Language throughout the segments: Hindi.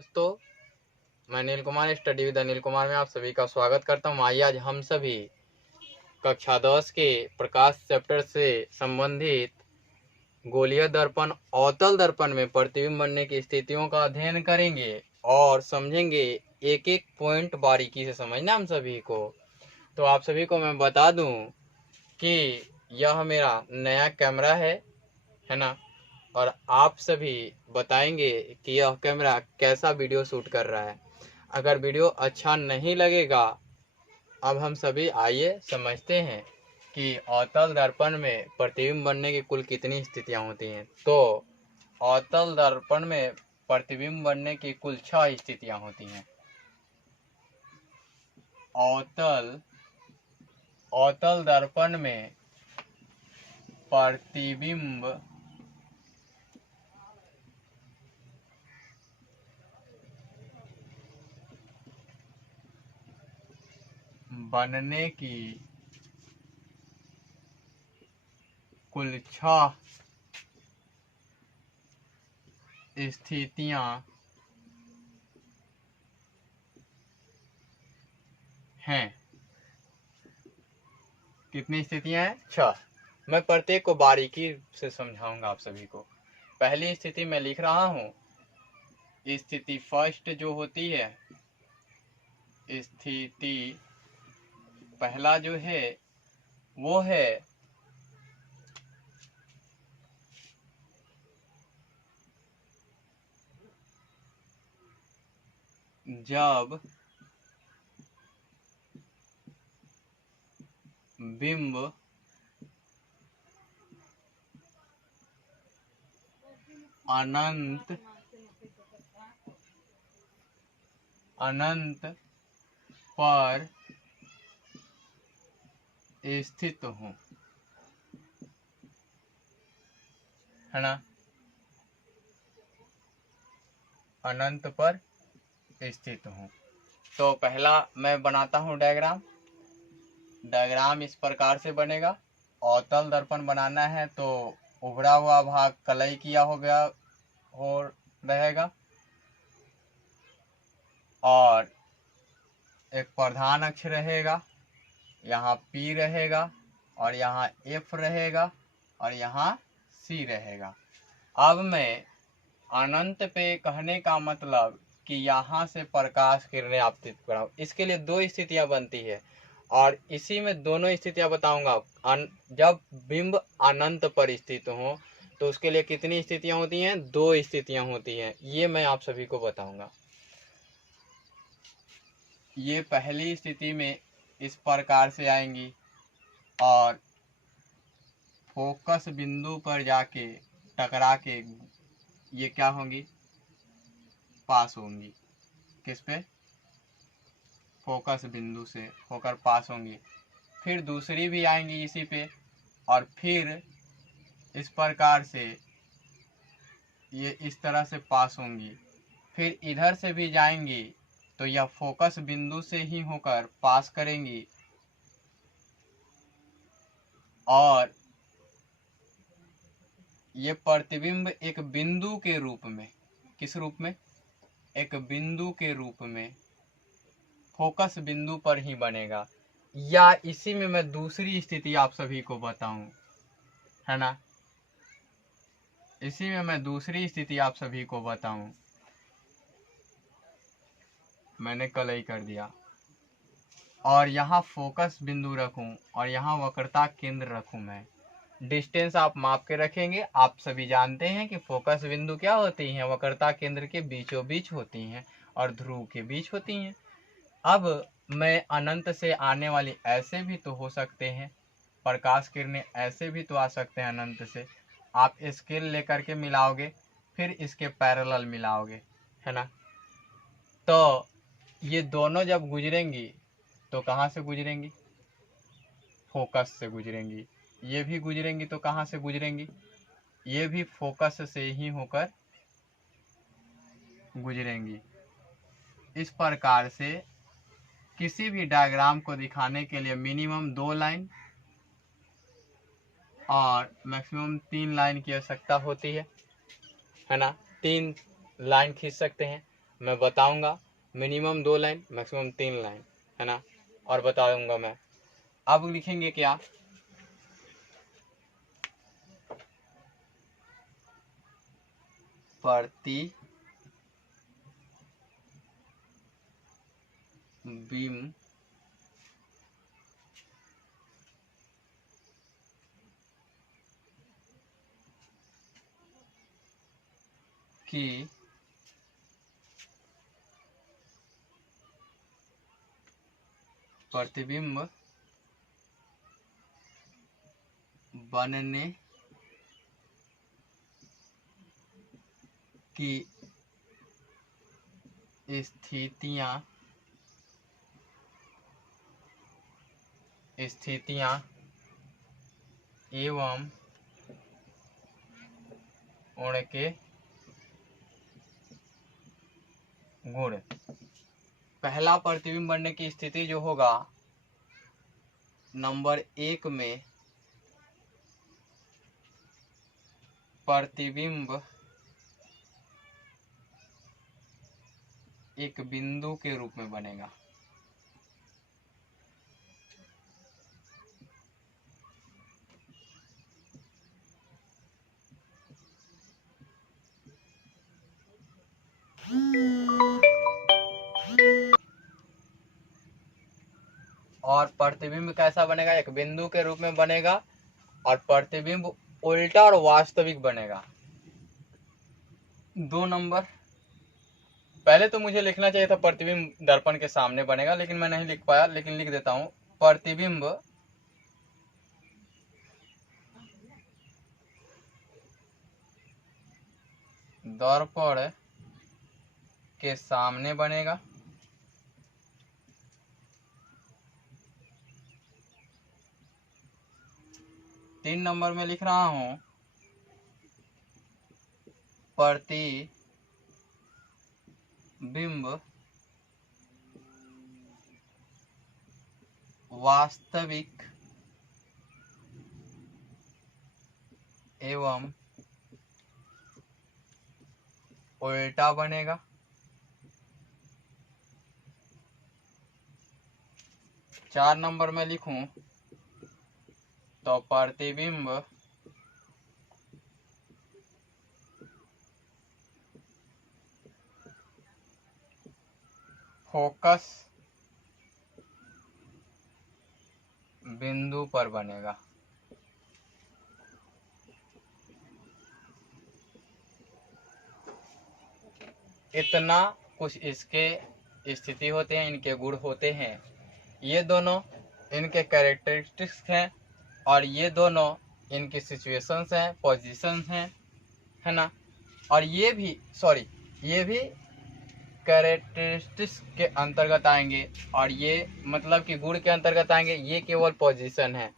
दोस्तों, मैं नील कुमार स्टडी विद अनिल कुमार में आप सभी का स्वागत करता हूँ। आइए आज हम सभी कक्षा 10 के प्रकाश चैप्टर से संबंधित गोलीय दर्पण अवतल दर्पण में प्रतिबिंब बनने की स्थितियों का अध्ययन करेंगे और समझेंगे। एक एक पॉइंट बारीकी से समझना हम सभी को। तो आप सभी को मैं बता दूं कि यह मेरा नया कैमरा है ना, और आप सभी बताएंगे कि यह कैमरा कैसा वीडियो शूट कर रहा है। अगर वीडियो अच्छा नहीं लगेगा, अब हम सभी आइए समझते हैं कि अवतल दर्पण में प्रतिबिंब बनने की कुल कितनी स्थितियां होती हैं। तो अवतल दर्पण में प्रतिबिंब बनने की कुल 6 स्थितियां होती हैं। अवतल दर्पण में प्रतिबिंब बनने की कुल 6 स्थितियां हैं। कितनी स्थितियां हैं? 6। मैं प्रत्येक को बारीकी से समझाऊंगा आप सभी को। पहली स्थिति मैं लिख रहा हूं। स्थिति फर्स्ट जो होती है, स्थिति पहला जो है वो है जब बिंब अनंत पर स्थित हो, है ना, अनंत पर स्थित हो। तो पहला मैं बनाता हूं डायग्राम इस प्रकार से बनेगा। अवतल दर्पण बनाना है तो उभरा हुआ भाग कलई किया हो रहेगा और एक प्रधान अक्ष रहेगा, यहाँ P रहेगा और यहाँ F रहेगा और यहाँ C रहेगा। अब मैं अनंत पे कहने का मतलब कि यहाँ से प्रकाश किरणें आपतित कराऊं। इसके लिए 2 स्थितियां बनती है और इसी में दोनों स्थितियां बताऊंगा। जब बिंब अनंत पर स्थित हो तो उसके लिए कितनी स्थितियां होती हैं? 2 स्थितियां होती हैं। ये मैं आप सभी को बताऊंगा। ये पहली स्थिति में इस प्रकार से आएंगी और फोकस बिंदु पर जाके टकरा के ये क्या होंगी? पास होंगी। किस पे? फोकस बिंदु से होकर पास होंगी। फिर दूसरी भी आएंगी इसी पे और फिर इस प्रकार से ये इस तरह से पास होंगी। फिर इधर से भी जाएंगी तो यह फोकस बिंदु से ही होकर पास करेंगी और ये प्रतिबिंब एक बिंदु के रूप में, किस रूप में? एक बिंदु के रूप में फोकस बिंदु पर ही बनेगा। या इसी में मैं दूसरी स्थिति आप सभी को बताऊं, है ना, इसी में मैं दूसरी स्थिति आप सभी को बताऊं। मैंने कलई कर दिया और यहाँ फोकस बिंदु रखूं और यहाँ वक्रता केंद्र रखूं। मैं डिस्टेंस आप माप के रखेंगे। आप सभी जानते हैं कि फोकस बिंदु क्या होती हैं? वक्रता केंद्र के बीचों बीच होती हैं और ध्रुव के बीच होती हैं। अब मैं अनंत से आने वाली ऐसे भी तो हो सकते हैं, प्रकाश किरणें ऐसे भी तो आ सकते हैं अनंत से। आप स्केल लेकर के मिलाओगे, फिर इसके पैरेलल मिलाओगे, है ना। तो ये दोनों जब गुजरेंगी तो कहाँ से गुजरेंगी? फोकस से गुजरेंगी। ये भी गुजरेंगी तो कहाँ से गुजरेंगी? ये भी फोकस से ही होकर गुजरेंगी। इस प्रकार से किसी भी डायग्राम को दिखाने के लिए मिनिमम 2 लाइन और मैक्सिमम 3 लाइन की आवश्यकता होती है ना। 3 लाइन खींच सकते हैं मैं बताऊंगा, मिनिमम 2 लाइन मैक्सिमम 3 लाइन, है ना, और बता दूंगा मैं। अब लिखेंगे क्या, प्रतिबिंब की प्रतिबिंब बनने की स्थितियां एवं उनके गुण। पहला प्रतिबिंब बनने की स्थिति जो होगा, नंबर 1 में प्रतिबिंब एक बिंदु के रूप में बनेगा। और प्रतिबिंब कैसा बनेगा, एक बिंदु के रूप में बनेगा, और प्रतिबिंब उल्टा और वास्तविक बनेगा। 2 नंबर, पहले तो मुझे लिखना चाहिए था प्रतिबिंब दर्पण के सामने बनेगा, लेकिन मैं नहीं लिख पाया, लेकिन लिख देता हूं, प्रतिबिंब दर्पण के सामने बनेगा। तीन नंबर में लिख रहा हूं, प्रतिबिंब वास्तविक एवं उल्टा बनेगा। चार नंबर में लिखूं तो प्रतिबिंब फोकस बिंदु पर बनेगा। इतना कुछ इसके स्थिति होते हैं, इनके गुण होते हैं, ये दोनों इनके कैरेक्टरिस्टिक्स हैं, और ये दोनों इनकी सिचुएशंस हैं, पोजीशंस हैं, है ना। और ये भी कैरेक्टरिस्टिक्स के अंतर्गत आएंगे, और ये मतलब कि गुण के अंतर्गत आएंगे, ये केवल पोजीशन है।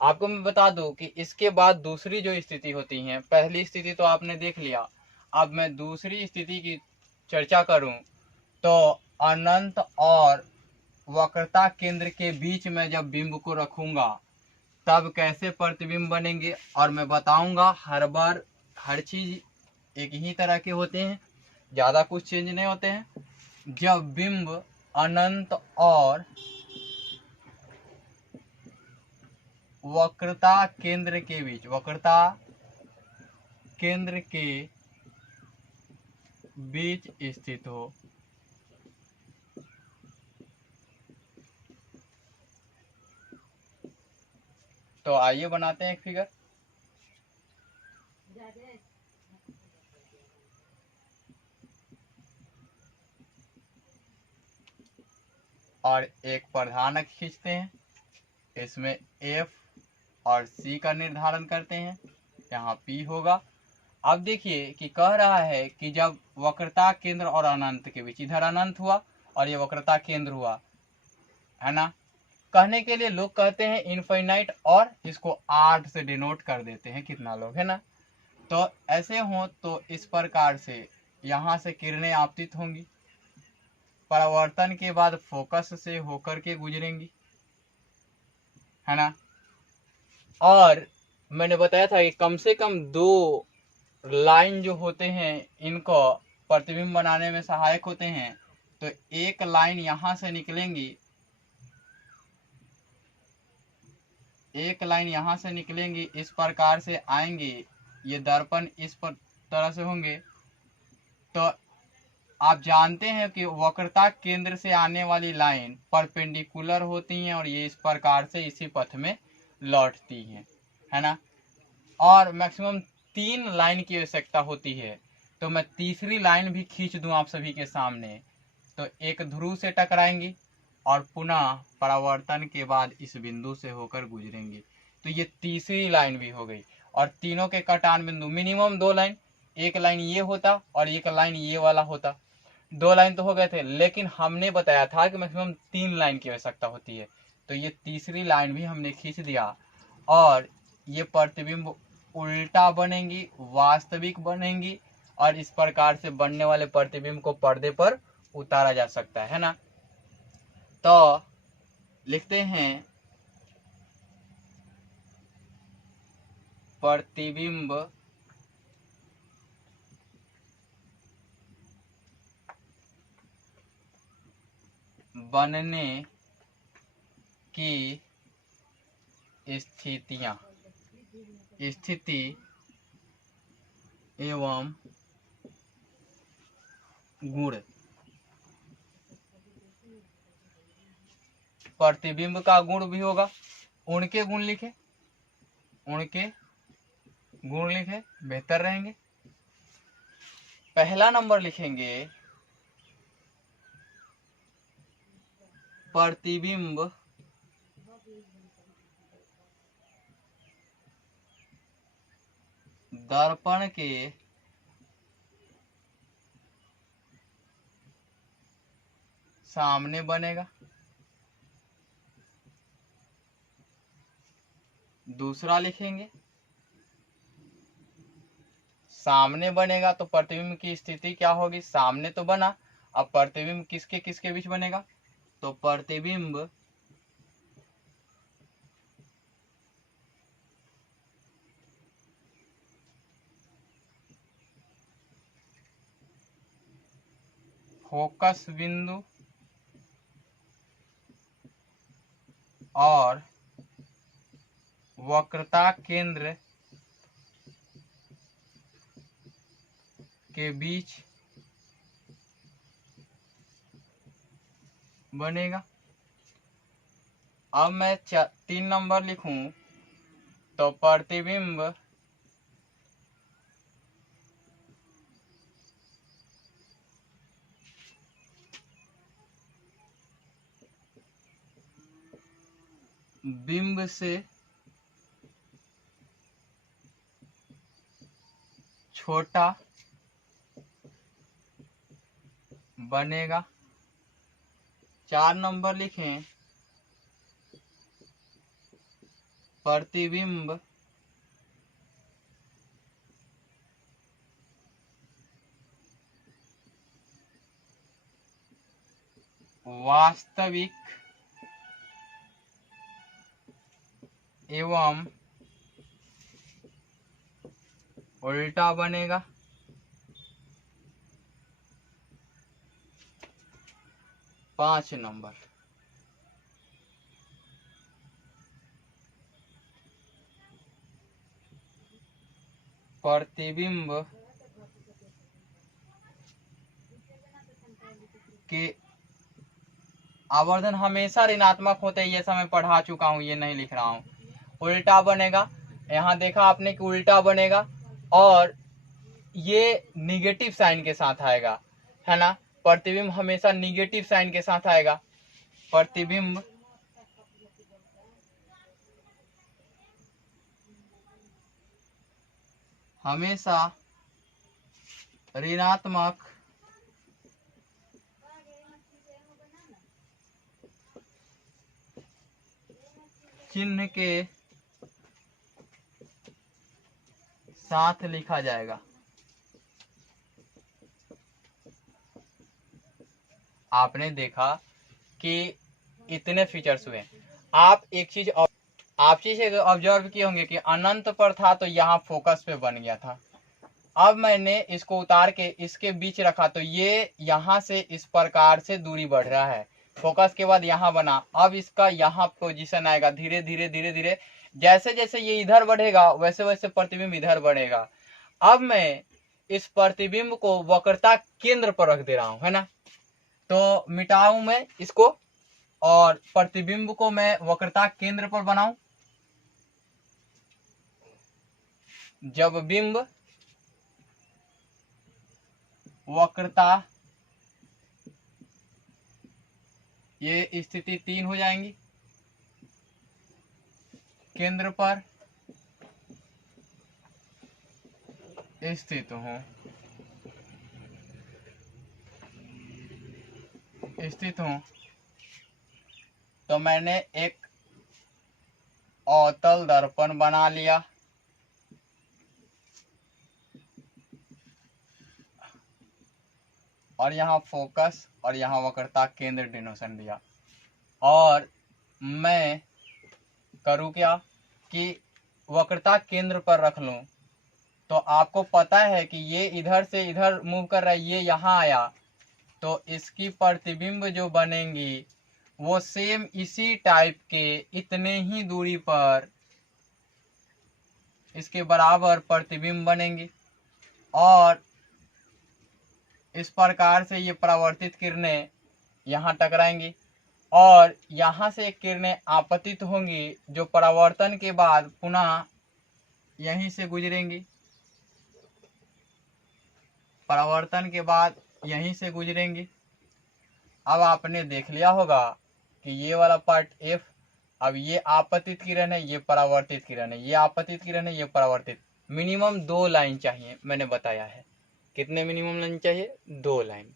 आपको मैं बता दूं कि इसके बाद दूसरी जो स्थिति होती है, पहली स्थिति तो आपने देख लिया, अब मैं दूसरी स्थिति की चर्चा करूं तो अनंत और वक्रता केंद्र के बीच में जब बिंब को रखूंगा तब कैसे प्रतिबिंब बनेंगे, और मैं बताऊंगा हर बार हर चीज एक ही तरह के होते हैं, ज्यादा कुछ चेंज नहीं होते हैं। जब बिंब अनंत और वक्रता केंद्र के बीच, वक्रता केंद्र के बीच स्थित हो, तो आइए बनाते हैं एक फिगर। और एक प्रधानक खींचते हैं, इसमें F और C का निर्धारण करते हैं, यहाँ P होगा। अब देखिए कि कह रहा है कि जब वक्रता केंद्र और अनंत के बीच, इधर अनंत हुआ और ये वक्रता केंद्र हुआ, है ना। कहने के लिए लोग कहते हैं इनफाइनाइट, और इसको 8 से डिनोट कर देते हैं, कितना लोग, है ना। तो ऐसे हो तो इस प्रकार से यहाँ से किरणें आपतित होंगी, परावर्तन के बाद फोकस से होकर के गुजरेंगी, है ना। और मैंने बताया था कि कम से कम 2 लाइन जो होते हैं इनको प्रतिबिंब बनाने में सहायक होते हैं। तो एक लाइन यहां से निकलेंगी, एक लाइन यहां से निकलेंगी, इस प्रकार से आएंगी, ये दर्पण इस तरह से होंगे। तो आप जानते हैं कि वक्रता केंद्र से आने वाली लाइन परपेंडिकुलर होती हैं और ये इस प्रकार से इसी पथ में लौटती हैं, है ना। और मैक्सिमम 3 लाइन की आवश्यकता होती है। तो मैं तीसरी लाइन भी खींच दूं आप सभी के सामने। तो एक ध्रुव से टकराएंगी और पुनः परावर्तन के बाद इस बिंदु से होकर गुजरेंगी। तो ये तीसरी लाइन भी हो गई। और तीनों के कटान बिंदु मिनिमम 2 लाइन, एक लाइन ये होता और एक लाइन ये वाला होता। 2 लाइन तो हो गए थे, लेकिन हमने बताया था कि मैक्सिमम 3 लाइन की आवश्यकता होती है। तो ये तीसरी लाइन भी हमने खींच दिया और ये प्रतिबिंब उल्टा बनेंगी, वास्तविक बनेंगी और इस प्रकार से बनने वाले प्रतिबिंब को पर्दे पर उतारा जा सकता है ना। तो लिखते हैं प्रतिबिंब बनने की स्थितियां, स्थिति एवं गुण। प्रतिबिंब का गुण भी होगा, उनके गुण लिखे, उनके गुण लिखे, बेहतर रहेंगे। पहला नंबर लिखेंगे प्रतिबिंब दर्पण के सामने बनेगा। दूसरा लिखेंगे सामने बनेगा तो प्रतिबिंब की स्थिति क्या होगी, सामने तो बना, अब प्रतिबिंब किसके किसके बीच बनेगा, तो प्रतिबिंब फोकस बिंदु और वक्रता केंद्र के बीच बनेगा। अब मैं 3 नंबर लिखूं तो प्रतिबिंब बिंब से छोटा बनेगा। 4 नंबर लिखें प्रतिबिंब वास्तविक एवं उल्टा बनेगा। 5 नंबर प्रतिबिंब के आवर्धन हमेशा ऋणात्मक होते हैं, ये सब मैं पढ़ा चुका हूं, ये नहीं लिख रहा हूं। उल्टा बनेगा, यहाँ देखा आपने कि उल्टा बनेगा और ये निगेटिव साइन के साथ आएगा, है ना। प्रतिबिंब हमेशा निगेटिव साइन के साथ आएगा। प्रतिबिंब हमेशा ऋणात्मक चिन्ह के साथ लिखा जाएगा। आपने देखा कि इतने फीचर्स हुए। आप एक चीज ऑब्जर्व किए होंगे कि अनंत पर था तो यहाँ फोकस पे बन गया था, अब मैंने इसको उतार के इसके बीच रखा तो ये यहाँ से इस प्रकार से दूरी बढ़ रहा है। फोकस के बाद यहाँ बना, अब इसका यहाँ पोजीशन आएगा। धीरे धीरे धीरे धीरे जैसे जैसे ये इधर बढ़ेगा वैसे वैसे प्रतिबिंब इधर बढ़ेगा। अब मैं इस प्रतिबिंब को वक्रता केंद्र पर रख दे रहा हूं, है ना। तो मिटाऊं मैं इसको और प्रतिबिंब को मैं वक्रता केंद्र पर बनाऊं। जब बिंब वक्रता, ये स्थिति 3 हो जाएंगी, केंद्र पर स्थित हूं तो मैंने एक अवतल दर्पण बना लिया। और यहाँ फोकस और यहाँ वक्रता केंद्र डिनोशन दिया। और मैं करूँ क्या कि वक्रता केंद्र पर रख लूं। तो आपको पता है कि ये इधर से इधर मूव कर रहा है, ये यहाँ आया तो इसकी प्रतिबिंब जो बनेंगी वो सेम इसी टाइप के इतने ही दूरी पर इसके बराबर प्रतिबिंब बनेंगी। और इस प्रकार से ये परावर्तित किरणें यहाँ टकराएंगी और यहाँ से किरणें आपतित होंगी जो परावर्तन के बाद पुनः यहीं से गुजरेंगी। परावर्तन के बाद यहीं से गुजरेंगी। अब आपने देख लिया होगा कि ये वाला पार्ट F, अब ये आपतित किरण है, ये परावर्तित किरण है, ये आपतित किरण है, ये परावर्तित। मिनिमम 2 लाइन चाहिए, मैंने बताया है। कितने मिनिमम लाइन चाहिए? 2 लाइन,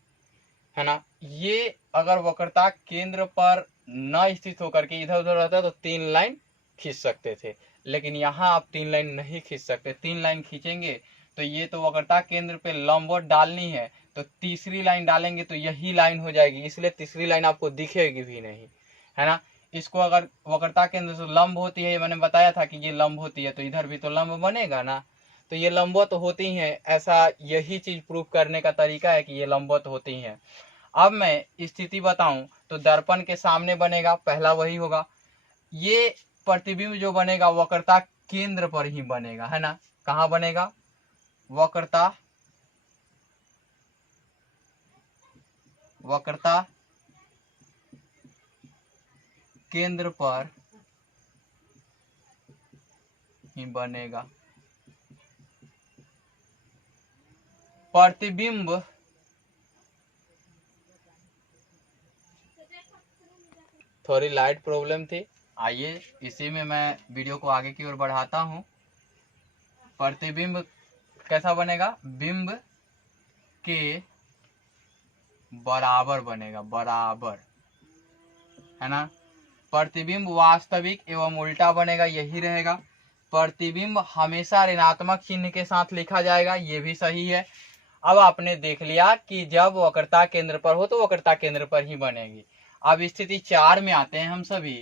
है ना। ये अगर वक्रता केंद्र पर न स्थित होकर के इधर उधर रहता तो 3 लाइन खींच सकते थे, लेकिन यहाँ आप 3 लाइन नहीं खींच सकते। 3 लाइन खींचेंगे तो ये तो वक्रता केंद्र पे लंबवत डालनी है, तो तीसरी लाइन डालेंगे तो यही लाइन हो जाएगी, इसलिए तीसरी लाइन आपको दिखेगी भी नहीं, है ना। इसको अगर वक्रता केंद्र से लंब होती है, मैंने बताया था कि ये लंब होती है, तो इधर भी तो लंब बनेगा ना। तो ये लंबवत होती हैं, ऐसा यही चीज प्रूफ करने का तरीका है कि ये लंबवत होती हैं। अब मैं स्थिति बताऊं तो दर्पण के सामने बनेगा, पहला वही होगा। ये प्रतिबिंब जो बनेगा वक्रता केंद्र पर ही बनेगा, है ना। कहाँ बनेगा? वक्रता केंद्र पर ही बनेगा। प्रतिबिंब थोड़ी लाइट प्रॉब्लम थी, आइए इसी में मैं वीडियो को आगे की ओर बढ़ाता हूं। प्रतिबिंब कैसा बनेगा? बिंब के बराबर बनेगा, बराबर, है ना। प्रतिबिंब वास्तविक एवं उल्टा बनेगा, यही रहेगा। प्रतिबिंब हमेशा ऋणात्मक चिन्ह के साथ लिखा जाएगा, ये भी सही है। अब आपने देख लिया कि जब वक्रता केंद्र पर हो तो वक्रता केंद्र पर ही बनेगी। अब स्थिति 4 में आते हैं हम सभी।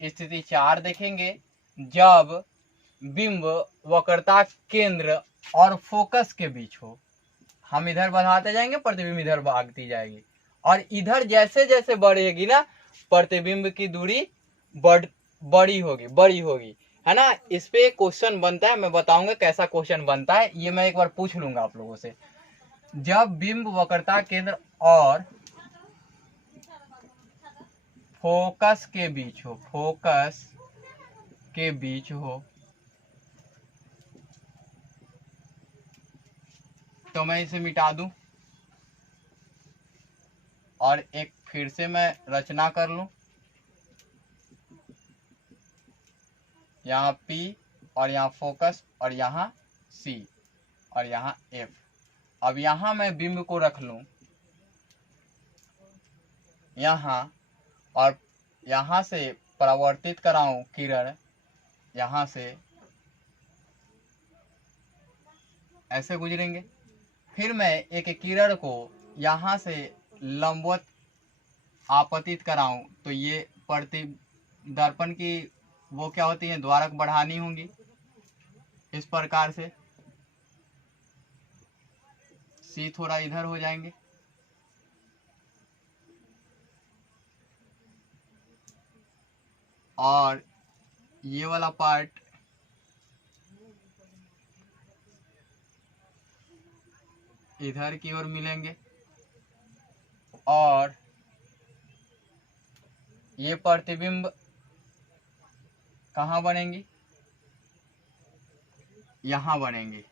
स्थिति 4 देखेंगे, जब बिंब वक्रता केंद्र और फोकस के बीच हो। हम इधर बढ़ाते जाएंगे, प्रतिबिंब इधर भागती जाएगी, और इधर जैसे जैसे बढ़ेगी ना प्रतिबिंब की दूरी बड़ी होगी, है ना। इस पे क्वेश्चन बनता है, मैं बताऊंगा कैसा क्वेश्चन बनता है, ये मैं एक बार पूछ लूंगा आप लोगों से। जब बिंब वक्रता केंद्र और फोकस के बीच हो, तो मैं इसे मिटा दूं और एक फिर से मैं रचना कर लूं। यहाँ P और यहाँ फोकस और यहाँ C और यहाँ F। अब यहाँ मैं बिंब को रख लूं यहाँ, और यहाँ से परावर्तित कराऊं किरण, यहाँ से ऐसे गुजरेंगे। फिर मैं एक किरण को यहाँ से लंबवत आपतित कराऊं तो ये दर्पण की वो क्या होती है, द्वारक बढ़ानी होंगी इस प्रकार से। सी थोड़ा इधर हो जाएंगे, और ये वाला पार्ट इधर की ओर मिलेंगे, और ये प्रतिबिंब कहाँ बनेंगी, यहाँ बनेंगी।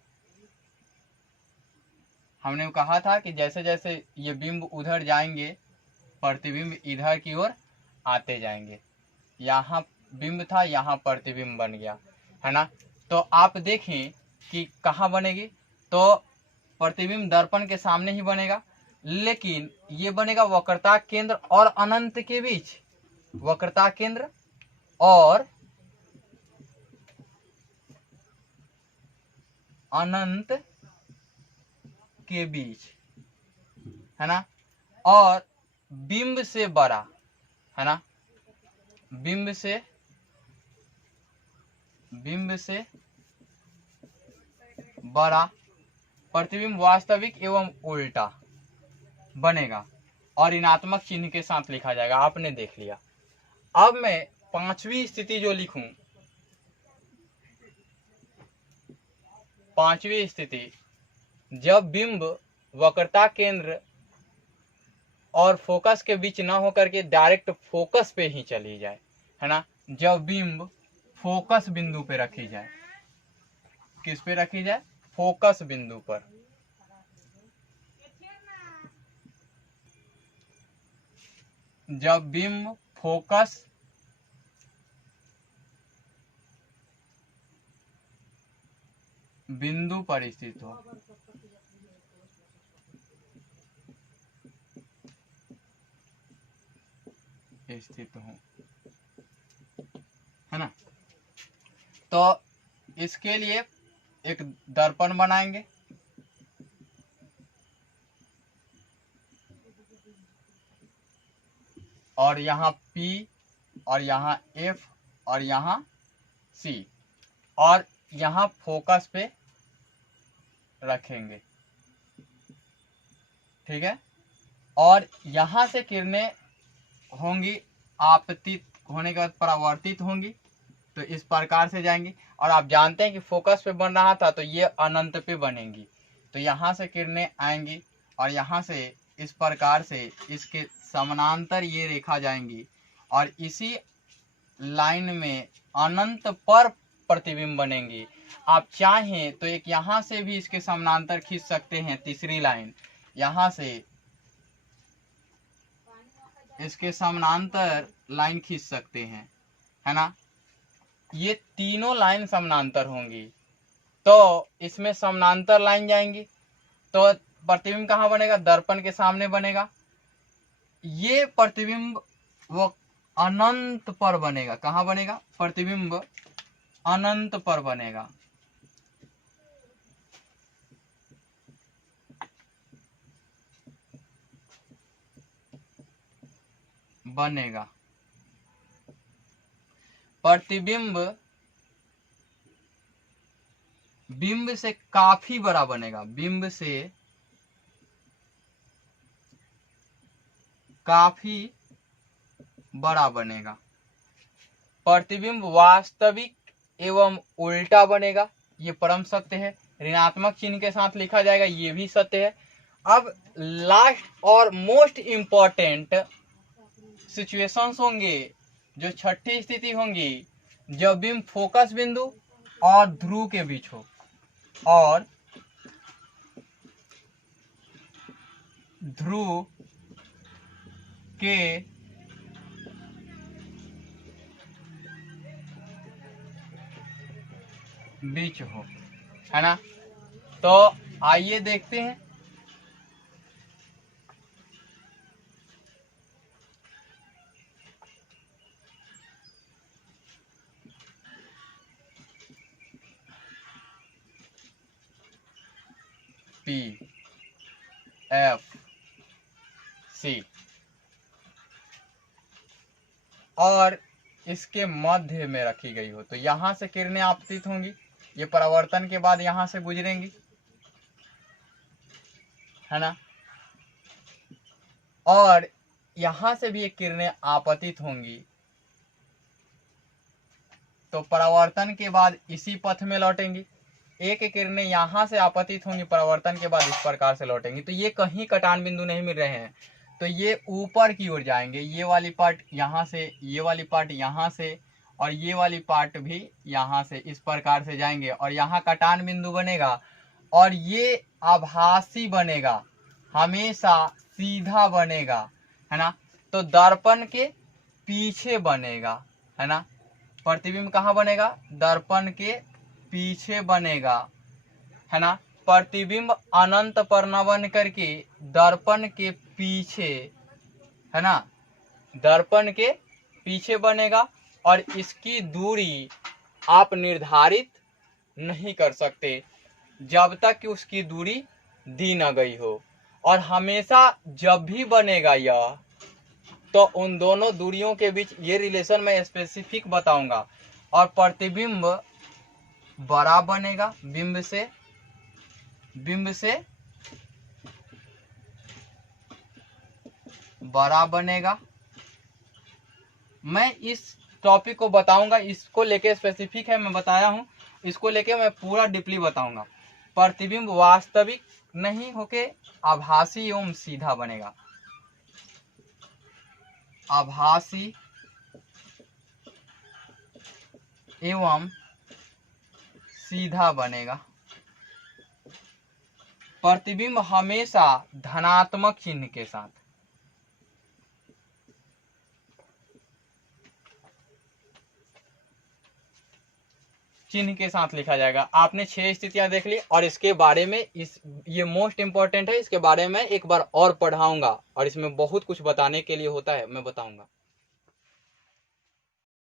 हमने कहा था कि जैसे जैसे ये बिंब उधर जाएंगे प्रतिबिंब इधर की ओर आते जाएंगे। यहाँ बिंब था, यहाँ प्रतिबिंब बन गया, है ना। तो आप देखें कि कहाँ बनेगी, तो प्रतिबिंब दर्पण के सामने ही बनेगा, लेकिन ये बनेगा वक्रता केंद्र और अनंत के बीच, वक्रता केंद्र और अनंत के बीच, है ना। और बिंब से बड़ा, है ना, बिंब से बड़ा प्रतिबिंब वास्तविक एवं उल्टा बनेगा और ऋणात्मक चिन्ह के साथ लिखा जाएगा। आपने देख लिया। अब मैं पांचवी स्थिति जो लिखूं, पांचवी स्थिति, जब बिंब वक्रता केंद्र और फोकस के बीच न होकर के डायरेक्ट फोकस पे ही चली जाए, है ना। जब बिंब फोकस बिंदु पे रखी जाए, किस पे रखी जाए, फोकस बिंदु पर, जब बिंब फोकस बिंदु पर स्थित हो, है ना। तो इसके लिए एक दर्पण बनाएंगे, और यहाँ P और यहाँ F और यहाँ C, और यहाँ फोकस पे रखेंगे, ठीक है। और यहाँ से किरणें होंगी, आपतित होने के बाद परावर्तित होंगी, तो इस प्रकार से जाएंगी। और आप जानते हैं कि फोकस पे बन रहा था तो ये अनंत पे बनेंगी, तो यहाँ से किरणें आएंगी और यहाँ से इस प्रकार से इसके समानांतर ये रेखा जाएंगी, और इसी लाइन में अनंत पर प्रतिबिंब बनेंगी। आप चाहें तो एक यहाँ से भी इसके समानांतर खींच सकते हैं, तीसरी लाइन यहाँ से इसके समानांतर लाइन खींच सकते हैं, है ना। ये तीनों लाइन समानांतर होंगी, तो इसमें समानांतर लाइन जाएंगी, तो प्रतिबिंब कहाँ बनेगा, दर्पण के सामने बनेगा। ये प्रतिबिंब वो अनंत पर बनेगा, कहाँ बनेगा, प्रतिबिंब अनंत पर बनेगा, बनेगा। प्रतिबिंब बिंब से काफी बड़ा बनेगा, बिंब से काफी बड़ा बनेगा। प्रतिबिंब वास्तविक एवं उल्टा बनेगा, ये परम सत्य है, ऋणात्मक चिन्ह के साथ लिखा जाएगा, ये भी सत्य है। अब लास्ट और मोस्ट इंपॉर्टेंट सिचुएशंस होंगे, जो छठी स्थिति होंगी, जब बिंब फोकस बिंदु और ध्रुव के बीच हो, और ध्रुव के बीच हो, है ना। तो आइए देखते हैं। P F C और इसके मध्य में रखी गई हो, तो यहां से किरणें आपतित होंगी, ये परावर्तन के बाद यहां से गुजरेंगी, है ना, और यहां से भी एक किरणें आपतित होंगी, तो परावर्तन के बाद इसी पथ में लौटेंगी। एक किरणें यहां से आपतित होंगी, परावर्तन के बाद इस प्रकार से लौटेंगी। तो ये कहीं कटान बिंदु नहीं मिल रहे हैं, तो ये ऊपर की ओर जाएंगे। ये वाली पार्ट यहाँ से, ये वाली पार्ट यहाँ से, और ये वाली पार्ट भी यहाँ से, इस प्रकार से जाएंगे और यहाँ कटान बिंदु बनेगा। और ये आभासी बनेगा, हमेशा सीधा बनेगा, है ना। तो दर्पण के पीछे बनेगा, है ना। प्रतिबिंब कहाँ बनेगा? दर्पण के पीछे बनेगा, है ना। प्रतिबिंब अनंत पर न बन करके दर्पण के पीछे, है ना, दर्पण के पीछे बनेगा। और इसकी दूरी आप निर्धारित नहीं कर सकते जब तक कि उसकी दूरी दी न गई हो। और हमेशा जब भी बनेगा यह, तो उन दोनों दूरियों के बीच ये रिलेशन मैं स्पेसिफिक बताऊंगा। और प्रतिबिंब बड़ा बनेगा बिंब से, बड़ा बनेगा। मैं इस टॉपिक को बताऊंगा, इसको लेके स्पेसिफिक है, मैं बताया हूं, इसको लेके मैं पूरा डीपली बताऊंगा। प्रतिबिंब वास्तविक नहीं होके आभासी एवं सीधा बनेगा, आभासी एवं सीधा बनेगा। प्रतिबिंब हमेशा धनात्मक चिन्ह के साथ, लिखा जाएगा। आपने 6 स्थितियां देख ली, और इसके बारे में ये मोस्ट इंपॉर्टेंट है, इसके बारे में एक बार और पढ़ाऊंगा, और इसमें बहुत कुछ बताने के लिए होता है, मैं बताऊंगा।